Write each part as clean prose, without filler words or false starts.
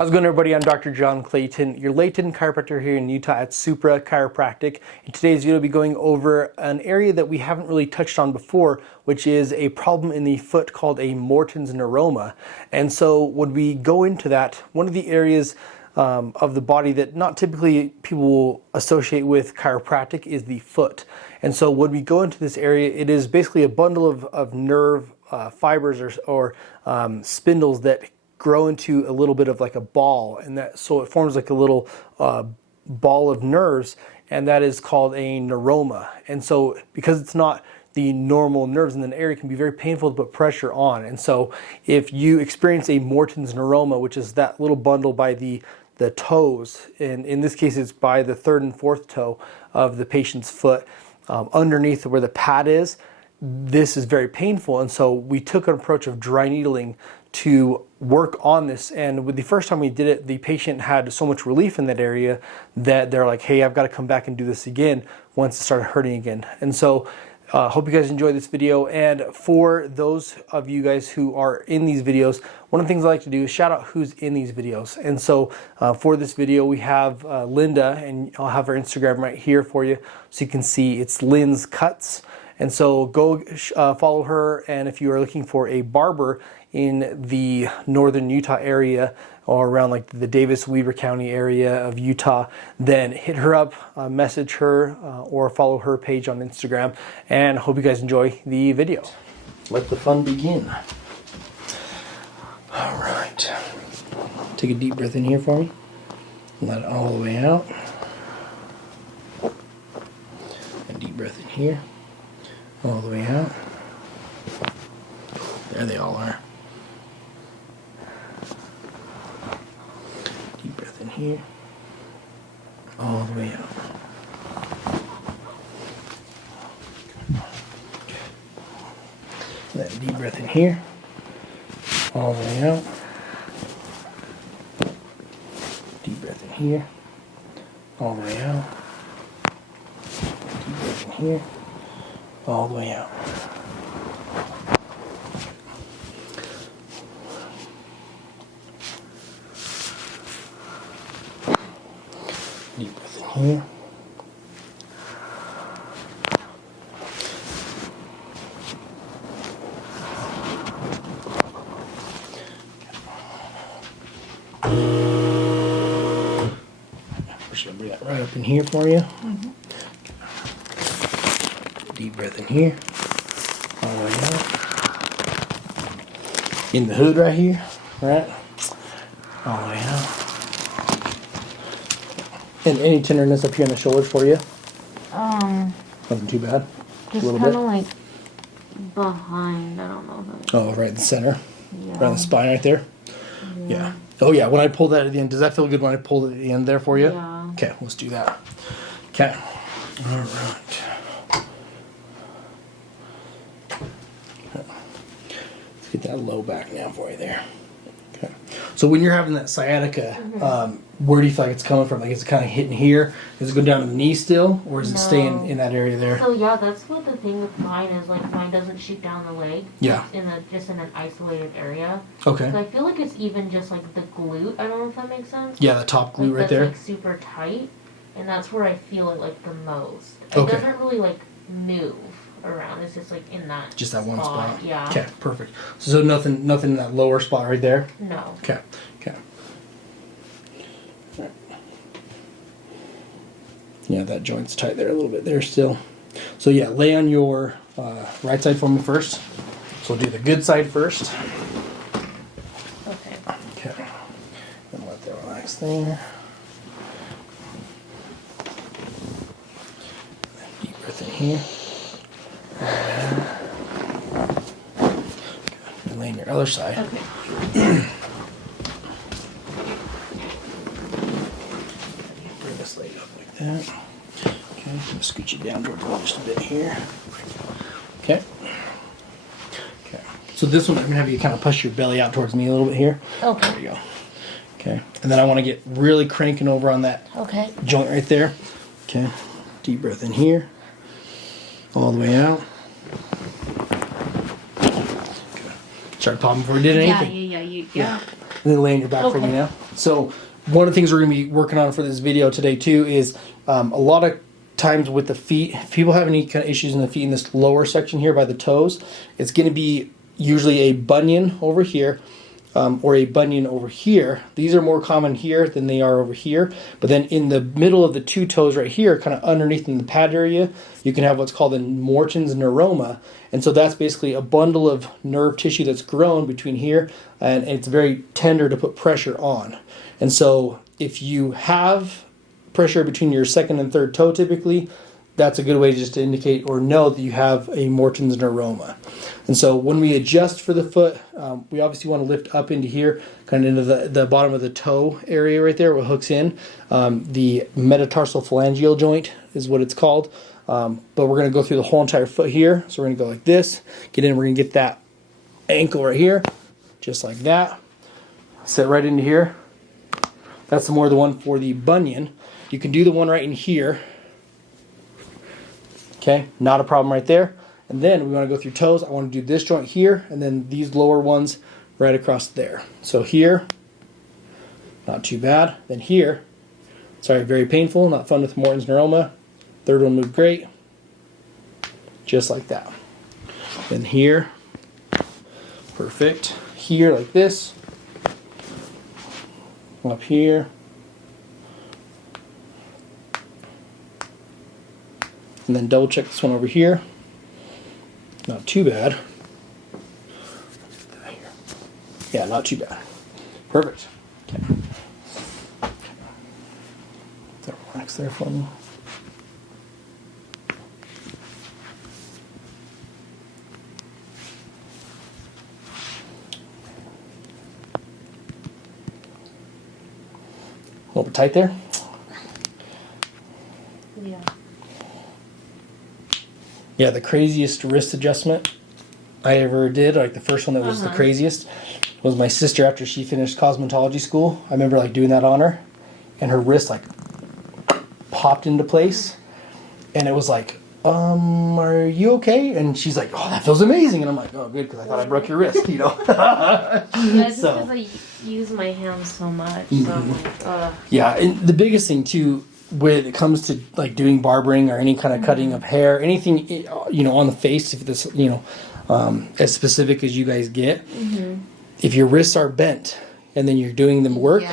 How's it going, everybody? I'm Dr. Jon Clayton, your Layton chiropractor here in Utah at Supra Chiropractic. In today's video, I'll be going over an area that we haven't really touched on before, which is a problem in the foot called a Morton's neuroma. And so when we go into that, one of the areas of the body that not typically people will associate with chiropractic is the foot. And so when we go into this area, it is basically a bundle of nerve fibers or spindles that grow into a little bit of like a ball, and that so it forms like a little ball of nerves, and that is called a neuroma. And so because it's not the normal nerves in an area, it can be very painful to put pressure on. And so if you experience a Morton's neuroma, which is that little bundle by the toes, and in this case it's by the third and fourth toe of the patient's foot, underneath where the pad is, this is very painful. And so we took an approach of dry needling to work on this, and with the first time we did it, the patient had so much relief in that area that they're like, hey, I've got to come back and do this again once it started hurting again. And so hope you guys enjoy this video. And for those of you guys who are in these videos, one of the things I like to do is shout out who's in these videos. And so for this video, we have Linda, and I'll have her Instagram right here for you so you can see. It's Lynn's Cuts. And so go follow her, and if you are looking for a barber in the northern Utah area or around like the Davis-Weber County area of Utah, then hit her up, message her, or follow her page on Instagram. And hope you guys enjoy the video. Let the fun begin. All right. Take a deep breath in here for me. Let it all the way out. A deep breath in here. All the way out. There they all are. Deep breath in here. All the way out. That deep breath in here. All the way out. Deep breath in here. All the way out. Deep breath in here. All the way out. Deep breath in here. First, I'll bring that right up in here for you. Mm-hmm. Deep breath in here, all the way out. In the hood right here, right? All the way out. And any tenderness up here in the shoulders for you? Nothing too bad? Just kind of like behind, I don't know. Oh, right in the center? Yeah. Around the spine right there? Yeah. Oh yeah, when I pull that at the end, does that feel good when I pull it at the end there for you? Yeah. Okay, let's do that. Okay. All right. Get that low back now for you there. Okay. So when you're having that sciatica, where do you feel like it's coming from? Like, is it kind of hitting here? Does it go down to the knee still, or is it staying in that area there? So yeah, that's what the thing with mine is. Like, mine doesn't shoot down the leg. Yeah. It's just in an isolated area. Okay. So I feel like it's even just like the glute. I don't know if that makes sense. Yeah, the top glute right there. Like super tight, and that's where I feel it like the most. It Okay. doesn't really like move around. It's just like in that. Just that one spot. Yeah. Okay, perfect. So nothing in that lower spot right there. No. Okay. Okay. Right. Yeah, that joint's tight there a little bit there still. So yeah, lay on your right side for me first. So do the good side first. Okay. Okay. And let that relax there. Deep breath in here. And lay on your other side. Okay. Bring this leg up like that. Okay, I'm gonna scoot you down toward the wall just a bit here. Okay. Okay. So this one, I'm gonna have you kind of push your belly out towards me a little bit here. Okay. There you go. Okay. And then I want to get really cranking over on that joint right there. Okay. Deep breath in here. All the way out. Okay. Start popping before we did anything. Yeah. and then lay on your back for me now. So one of the things we're going to be working on for this video today too is a lot of times with the feet, if people have any kind of issues in the feet in this lower section here by the toes, it's going to be usually a bunion over here. Or a bunion over here. These are more common here than they are over here. But then in the middle of the two toes right here, kind of underneath in the pad area, you can have what's called a Morton's neuroma. And so that's basically a bundle of nerve tissue that's grown between here, and it's very tender to put pressure on. And so if you have pressure between your second and third toe typically, that's a good way just to indicate or know that you have a Morton's neuroma. And so when we adjust for the foot, we obviously want to lift up into here, kind of into the bottom of the toe area right there where it hooks in. The metatarsal phalangeal joint is what it's called. But we're going to go through the whole entire foot here. So we're going to go like this, get in, we're going to get that ankle right here, just like that. Set right into here. That's more the one for the bunion. You can do the one right in here. Okay, not a problem right there. And then we want to go through toes. I want to do this joint here, and then these lower ones right across there. So here, not too bad. Then here, sorry, very painful, not fun with Morton's neuroma. Third one moved great. Just like that. Then here, perfect. Here, like this. Up here. And then double check this one over here. Not too bad. Yeah, not too bad. Perfect. Okay. That relax there for me. A little bit tight there. Yeah. Yeah, the craziest wrist adjustment I ever did, like the first one that was the craziest, was my sister after she finished cosmetology school. I remember like doing that on her, and her wrist like popped into place, and it was like, are you okay? And she's like, oh, that feels amazing. And I'm like, oh, good, because I thought I broke your wrist, you know. Yeah, just because I use my hands so much. So I'm like, ugh. Yeah, and the biggest thing too, when it comes to like doing barbering or any kind of cutting of hair, anything, you know, on the face, if this, you know, as specific as you guys get, if your wrists are bent and then you're doing them work,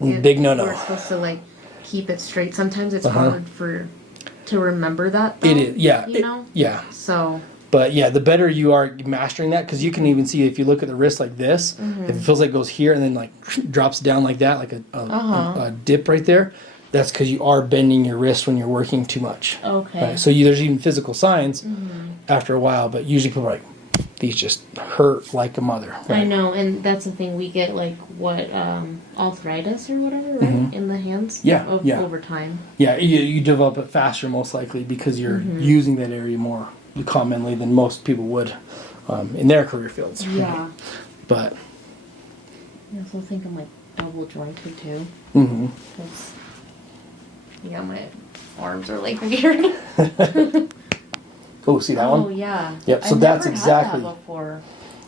big no-no. We're supposed to like keep it straight. Sometimes it's hard to remember that. Though, it is, yeah, you know, So. But yeah, the better you are mastering that, because you can even see if you look at the wrist like this, if it feels like it goes here and then like drops down like that, like a dip right there. That's because you are bending your wrist when you're working too much. Okay. Right? So there's even physical signs after a while, but usually people are like, these just hurt like a mother. Right? I know, and that's the thing. We get like what arthritis or whatever, right, in the hands. Over time. Yeah, you develop it faster most likely because you're using that area more commonly than most people would in their career fields. Right? Yeah. But I also think I'm like double jointed too. Yeah, my arms are like weird. Oh, see that one? Oh, yeah. Yep, so I've that's never exactly. had that before.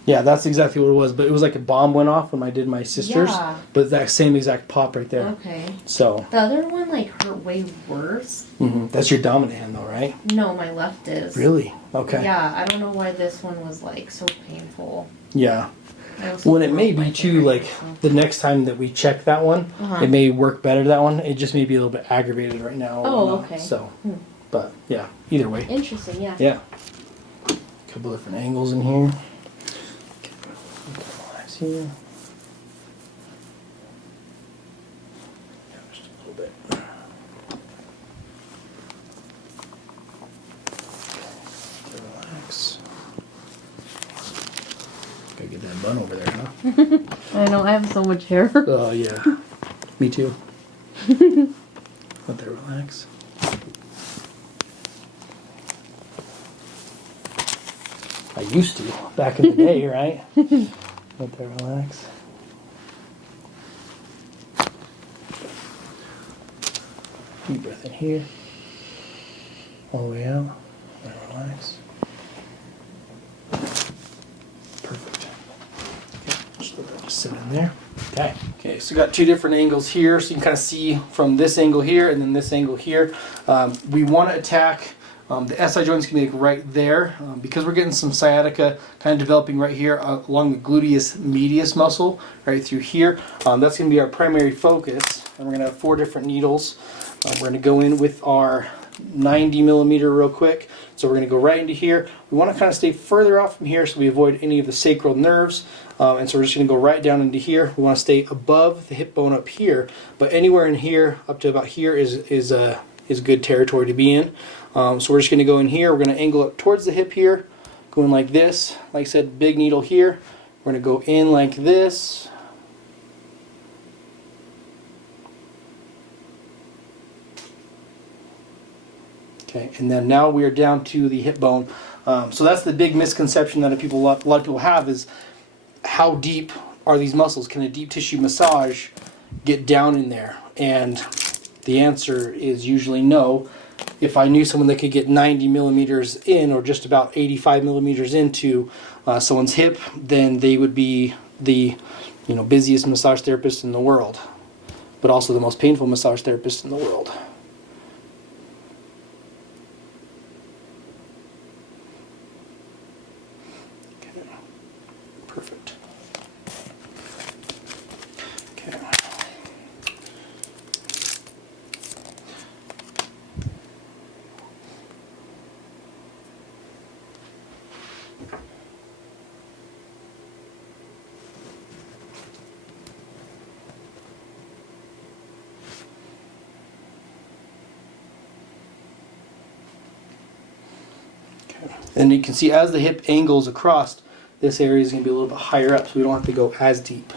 Yeah, that's exactly what it was. But it was like a bomb went off when I did my sister's. Yeah. But that same exact pop right there. Okay. So. The other one like hurt way worse. That's your dominant hand though, right? No, my left is. Really? Okay. Yeah, I don't know why this one was like so painful. Yeah. Well, it may be too, like, the next time that we check that one, it may work better, that one. It just may be a little bit aggravated right now. Oh, okay. So, but, yeah, either way. Interesting, yeah. Yeah. A couple different angles in here. Relax here. Just a little bit. Relax. Gotta get that bun over there, huh? I know, I have so much hair. Oh, yeah. Me too. Let that relax. I used to, back in the day, right? Let that relax. Deep breath in here. All the way out. And relax. Perfect. Okay, just let that Sit in there. Okay. Okay, so we got two different angles here, so you can kind of see from this angle here and then this angle here. We want to attack the SI joint's going to be like right there because we're getting some sciatica kind of developing right here along the gluteus medius muscle right through here. That's going to be our primary focus, and we're going to have 4 different needles. We're going to go in with our 90 millimeter real quick. So we're going to go right into here. We want to kind of stay further off from here so we avoid any of the sacral nerves. And so we're just going to go right down into here. We want to stay above the hip bone up here, but anywhere in here up to about here is good territory to be in. So we're just going to go in here. We're going to angle up towards the hip here, going like this. Like I said, big needle here. We're going to go in like this. Okay, and then now we are down to the hip bone. So that's the big misconception that a lot of people have is how deep are these muscles? Can a deep tissue massage get down in there? And the answer is usually no. If I knew someone that could get 90 millimeters in, or just about 85 millimeters into someone's hip, then they would be the busiest massage therapist in the world, but also the most painful massage therapist in the world. Perfect. Okay. And you can see as the hip angles across, this area is going to be a little bit higher up, so we don't have to go as deep.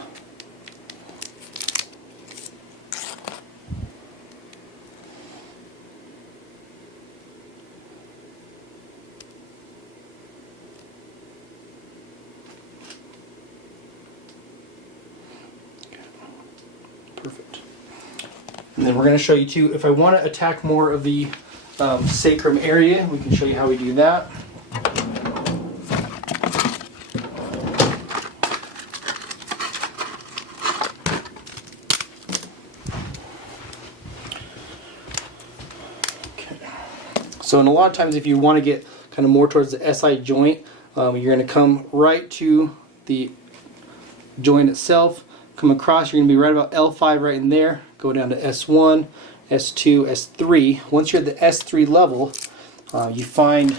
Perfect. And then we're going to show you too, if I want to attack more of the sacrum area, we can show you how we do that. So, and a lot of times if you want to get kind of more towards the SI joint, you're going to come right to the joint itself, come across, you're going to be right about L5 right in there, go down to S1, S2, S3. Once you're at the S3 level, you find,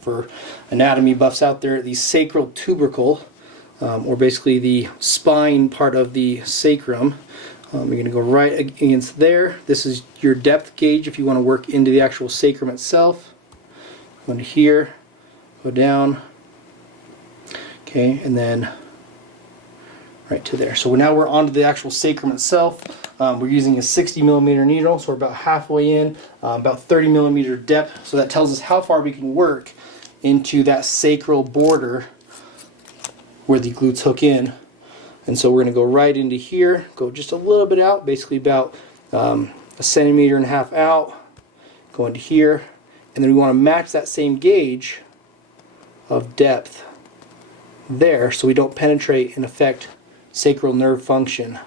for anatomy buffs out there, the sacral tubercle, or basically the spine part of the sacrum. You're going to go right against there. This is your depth gauge if you want to work into the actual sacrum itself. Go into here, go down, okay, and then right to there. So now we're onto the actual sacrum itself. We're using a 60 millimeter needle, so we're about halfway in, about 30 millimeter depth. So that tells us how far we can work into that sacral border where the glutes hook in. And so we're going to go right into here, go just a little bit out, basically about 1.5 centimeters out, go into here, and then we want to match that same gauge of depth there so we don't penetrate and affect sacral nerve function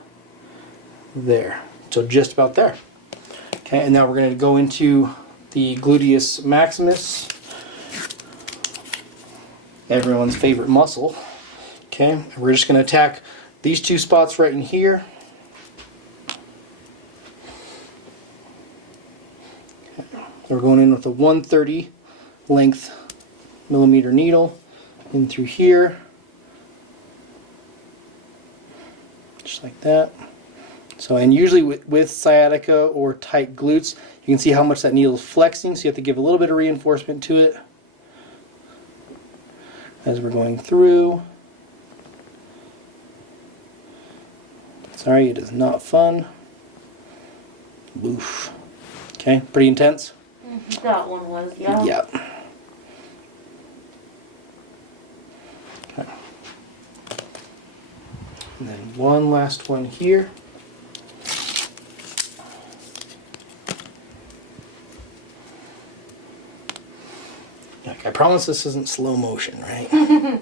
there. So just about there. Okay, and now we're going to go into the gluteus maximus, everyone's favorite muscle. Okay, and we're just going to attack these two spots right in here. Okay. We're going in with a 130 length millimeter needle in through here, just like that. So, and usually with sciatica or tight glutes, you can see how much that needle is flexing, so you have to give a little bit of reinforcement to it as we're going through. Sorry, it is not fun. Oof. Okay, pretty intense? That one was, yeah. Yep. Okay. And then one last one here. Like, I promise this isn't slow motion, right?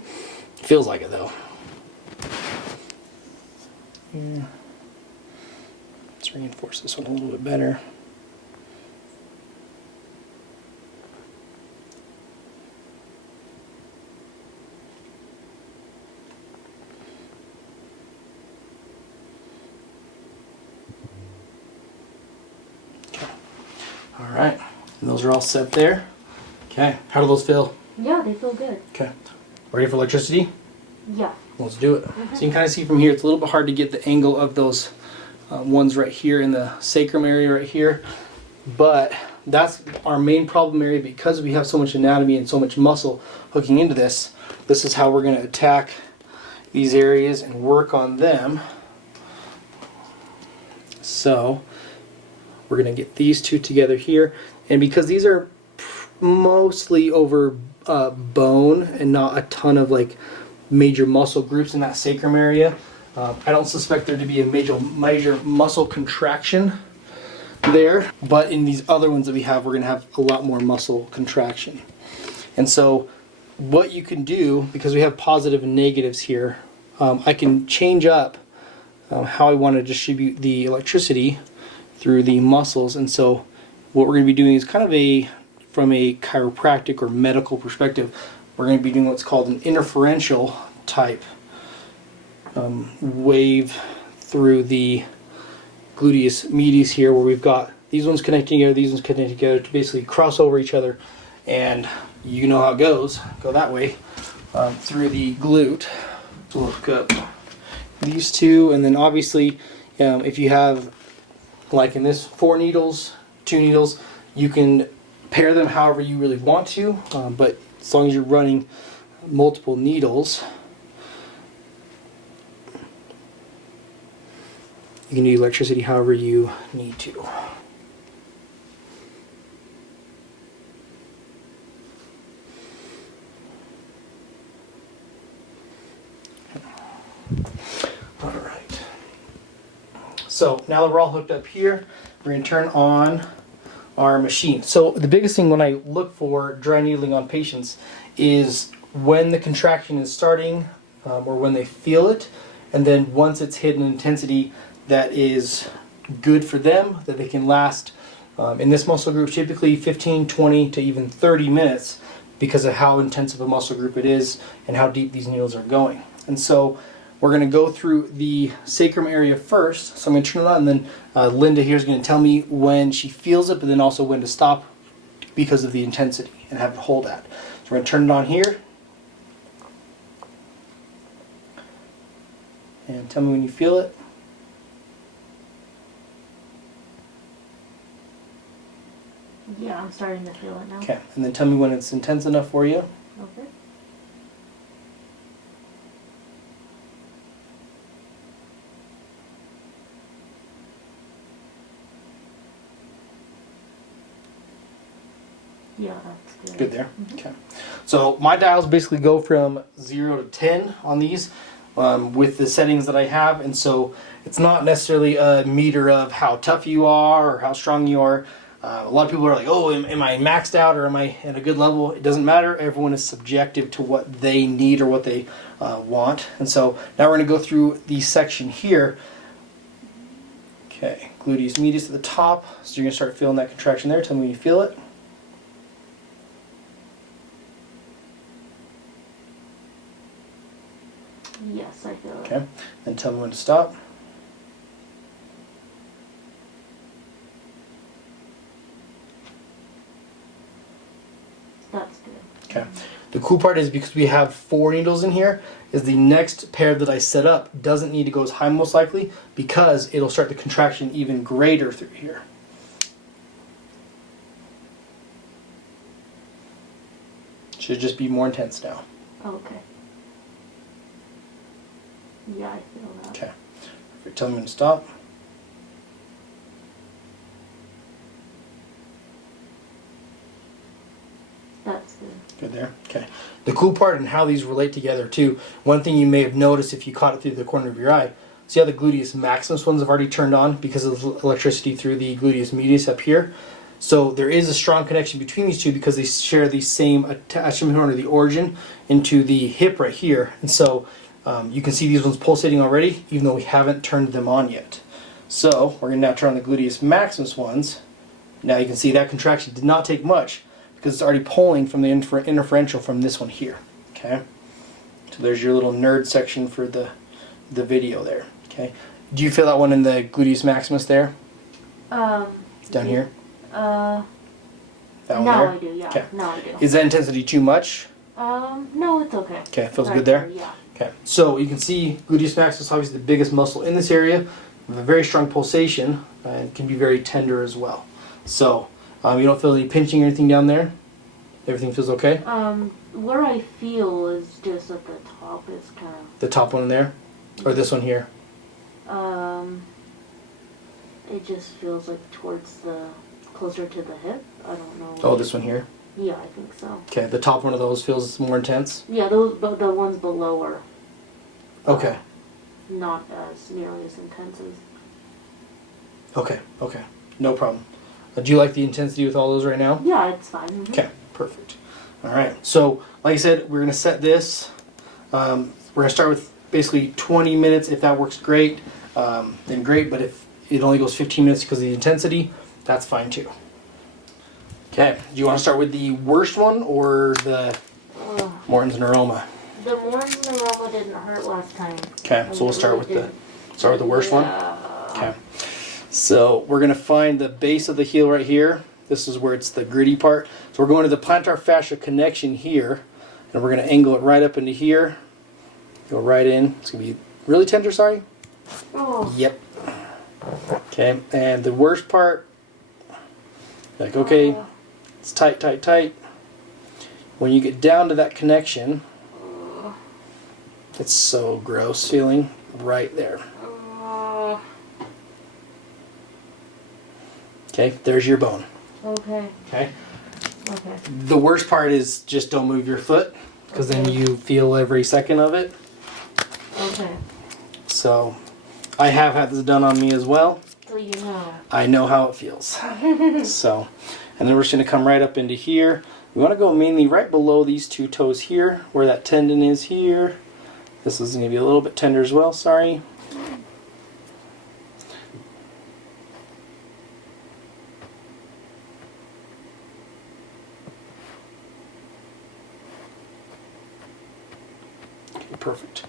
Feels like it though. Yeah. Let's reinforce this one a little bit better. Okay. All right. And those are all set there. Okay. How do those feel? Yeah, they feel good. Okay. Ready for electricity? Yeah. Let's do it. So you can kind of see from here, it's a little bit hard to get the angle of those ones right here in the sacrum area right here. But that's our main problem area because we have so much anatomy and so much muscle hooking into this. This is how we're going to attack these areas and work on them. So we're going to get these two together here. And because these are mostly over bone and not a ton of like major muscle groups in that sacrum area, I don't suspect there to be a major muscle contraction there, but in these other ones that we have, we're going to have a lot more muscle contraction. And so what you can do, because we have positive and negatives here, I can change up how I want to distribute the electricity through the muscles. And so what we're going to be doing is kind of from a chiropractic or medical perspective, we're going to be doing what's called an interferential type wave through the gluteus medius here, where we've got these ones connecting together, these ones connecting together to basically cross over each other, and you know how it goes. Go that way through the glute. So look up these two, and then obviously if you have, like in this, 4 needles, 2 needles, you can pair them however you really want to, but as long as you're running multiple needles, you can do electricity however you need to. All right. So now that we're all hooked up here, we're going to turn on our machine. So the biggest thing when I look for dry needling on patients is when the contraction is starting or when they feel it, and then once it's hit an intensity that is good for them, that they can last in this muscle group typically 15, 20 to even 30 minutes because of how intensive a muscle group it is and how deep these needles are going. And so we're going to go through the sacrum area first. So I'm going to turn it on, and then Linda here is going to tell me when she feels it, but then also when to stop because of the intensity and have it hold at. So we're going to turn it on here. And tell me when you feel it. Yeah, I'm starting to feel it now. Okay, and then tell me when it's intense enough for you. Okay. Yeah, that's good. Good there? Okay. So my dials basically go from 0 to 10 on these with the settings that I have, and so it's not necessarily a meter of how tough you are or how strong you are. A lot of people are like, oh, am I maxed out or am I at a good level? It doesn't matter. Everyone is subjective to what they need or what they want. And so now we're going to go through the section here. Okay, gluteus medius at the top. So you're going to start feeling that contraction there. Tell me when you feel it. Yes, I feel it. Okay, then tell me when to stop. That's good. Okay. The cool part is because we have 4 needles in here, is the next pair that I set up doesn't need to go as high most likely because it'll start the contraction even greater through here. Should just be more intense now. Okay. Yeah, I feel that. Okay. Tell me when to stop. That's good. Good there. Okay. The cool part and how these relate together too. One thing you may have noticed if you caught it through the corner of your eye. See how the gluteus maximus ones have already turned on because of the electricity through the gluteus medius up here. So there is a strong connection between these two because they share the same attachment point or the origin into the hip right here. And so You can see these ones pulsating already, even though we haven't turned them on yet. So we're going to now turn on the gluteus maximus ones. Now you can see that contraction did not take much because it's already pulling from the interferential from this one here. Okay, so there's your little nerd section for the video there. Okay, do you feel that one in the gluteus maximus there? Down here? That one now there? I do, yeah. Okay. Now I do. Is that intensity too much? No, it's okay. Okay, feels good there? Yeah. Okay, so you can see gluteus maximus is obviously the biggest muscle in this area with a very strong pulsation and can be very tender as well. So, you don't feel any pinching or anything down there? Everything feels okay? Where I feel is just at the top is kind of... The top one in there? Or this one here? It just feels like towards the... closer to the hip. I don't know. Oh, this one here? Yeah, I think so. Okay, the top one of those feels more intense? Yeah, those, but the ones below are... Okay. Not as nearly as intense as... Okay, okay. No problem. Do you like the intensity with all those right now? Yeah, it's fine. Mm-hmm. Okay, perfect. All right, so like I said, we're going to set this. We're going to start with basically 20 minutes. If that works great, then great. But if it only goes 15 minutes because of the intensity, that's fine too. Okay, do you want to start with the worst one or the Morton's Neuroma? The Morton's Neuroma didn't hurt last time. Okay, so we'll start with the worst one. Okay. So we're going to find the base of the heel right here. This is where it's the gritty part. So we're going to the plantar fascia connection here, and we're going to angle it right up into here. Go right in. It's going to be really tender, sorry? Oh. Yep. Okay, and the worst part, like, okay, it's tight, tight, tight. When you get down to that connection, it's so gross feeling right there. Okay, there's your bone. Okay. Okay. Okay. The worst part is just don't move your foot, because then you feel every second of it. Okay. So, I have had this done on me as well. So you know. I know how it feels. So, and then we're just going to come right up into here. We want to go mainly right below these two toes here, where that tendon is here. This is going to be a little bit tender as well, sorry. Perfect.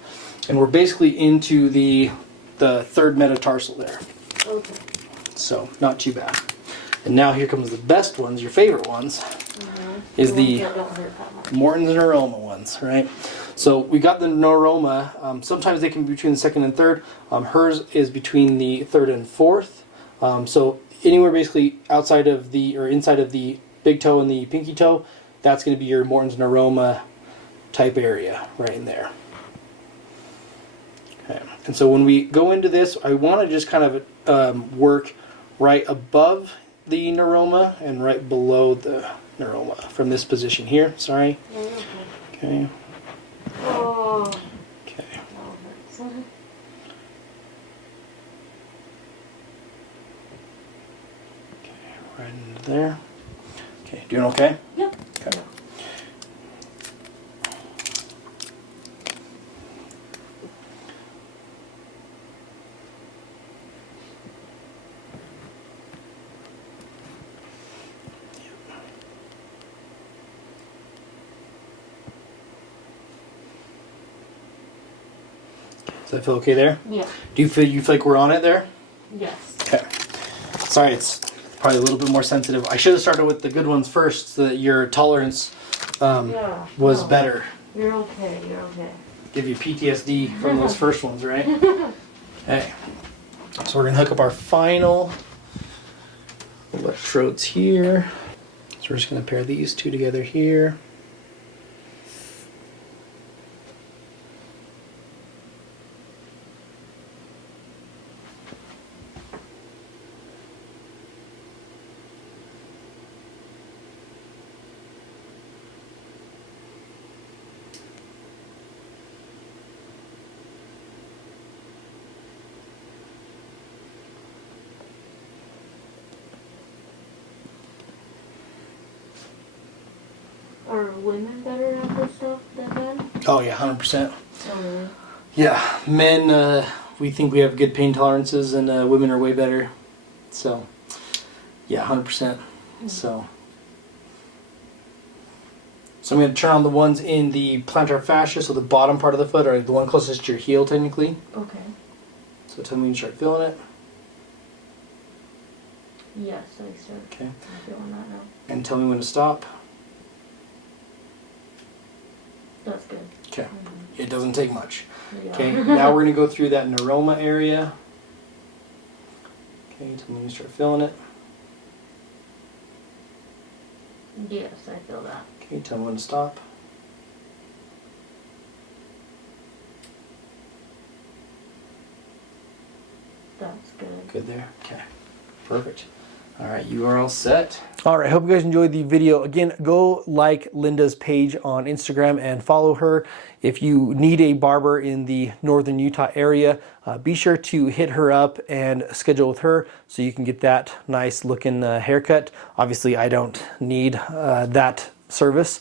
And we're basically into the third metatarsal there. Okay. So, not too bad. And now here comes the best ones, your favorite ones, is the Morton's Neuroma ones, right? So we got the Neuroma. Sometimes they can be between the second and third. Hers is between the third and fourth. So anywhere basically outside of the, or inside of the big toe and the pinky toe, that's going to be your Morton's Neuroma type area right in there. Okay. And so when we go into this, I want to just kind of work right above the neuroma and right below the neuroma from this position here. Sorry. Okay. Oh. Okay. Okay, right into there. Okay, doing okay? Yep. Okay. Does that feel okay there? Yeah. Do you feel like we're on it there? Yes. Okay. Sorry, it's probably a little bit more sensitive. I should have started with the good ones first so that your tolerance was better. You're okay. You're okay. Give you PTSD from those first ones, right? Okay. So we're going to hook up our final electrodes here. So we're just going to pair these two together here. Are women better at this stuff than men? Oh yeah, 100%. Yeah, men, we think we have good pain tolerances, and women are way better. So, yeah, 100%. So I'm going to turn on the ones in the plantar fascia, so the bottom part of the foot, or the one closest to your heel, technically. Okay. So tell me when you start feeling it. Yes, I start feeling that now. And tell me when to stop. That's good. Okay. It doesn't take much. Yeah. Okay, now we're going to go through that neuroma area. Okay, tell me when you start feeling it. Yes, I feel that. Okay, tell me when to stop. That's good. Good there? Okay. Perfect. All right, you are all set. All right, hope you guys enjoyed the video. Again, go like Linda's page on Instagram and follow her. If you need a barber in the northern Utah area, be sure to hit her up and schedule with her so you can get that nice looking haircut. Obviously, I don't need that service.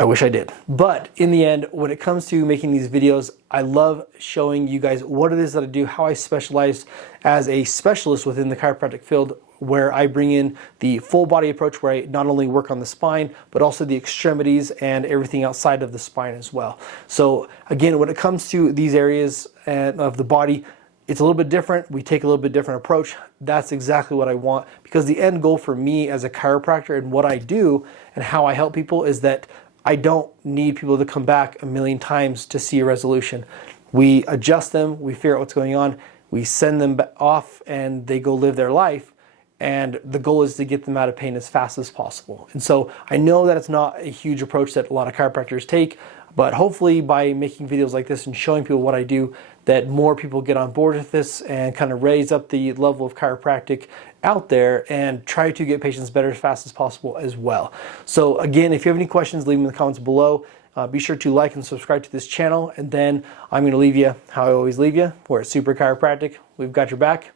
I wish I did. But in the end, when it comes to making these videos, I love showing you guys what it is that I do, how I specialize as a specialist within the chiropractic field, where I bring in the full body approach, where I not only work on the spine, but also the extremities and everything outside of the spine as well. So again, when it comes to these areas of the body, it's a little bit different. We take a little bit different approach. That's exactly what I want, because the end goal for me as a chiropractor and what I do and how I help people is that I don't need people to come back a million times to see a resolution. We adjust them, we figure out what's going on, we send them off, and they go live their life. And the goal is to get them out of pain as fast as possible. And so I know that it's not a huge approach that a lot of chiropractors take, but hopefully by making videos like this and showing people what I do, that more people get on board with this and kind of raise up the level of chiropractic out there and try to get patients better as fast as possible as well. So again, if you have any questions, leave them in the comments below. Be sure to like and subscribe to this channel, and then I'm going to leave you how I always leave you. We're at Supra Chiropractic. We've got your back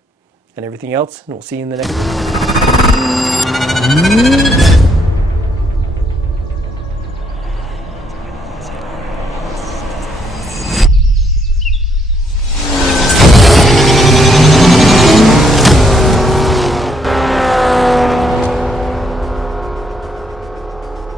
and everything else, and we'll see you in the next one.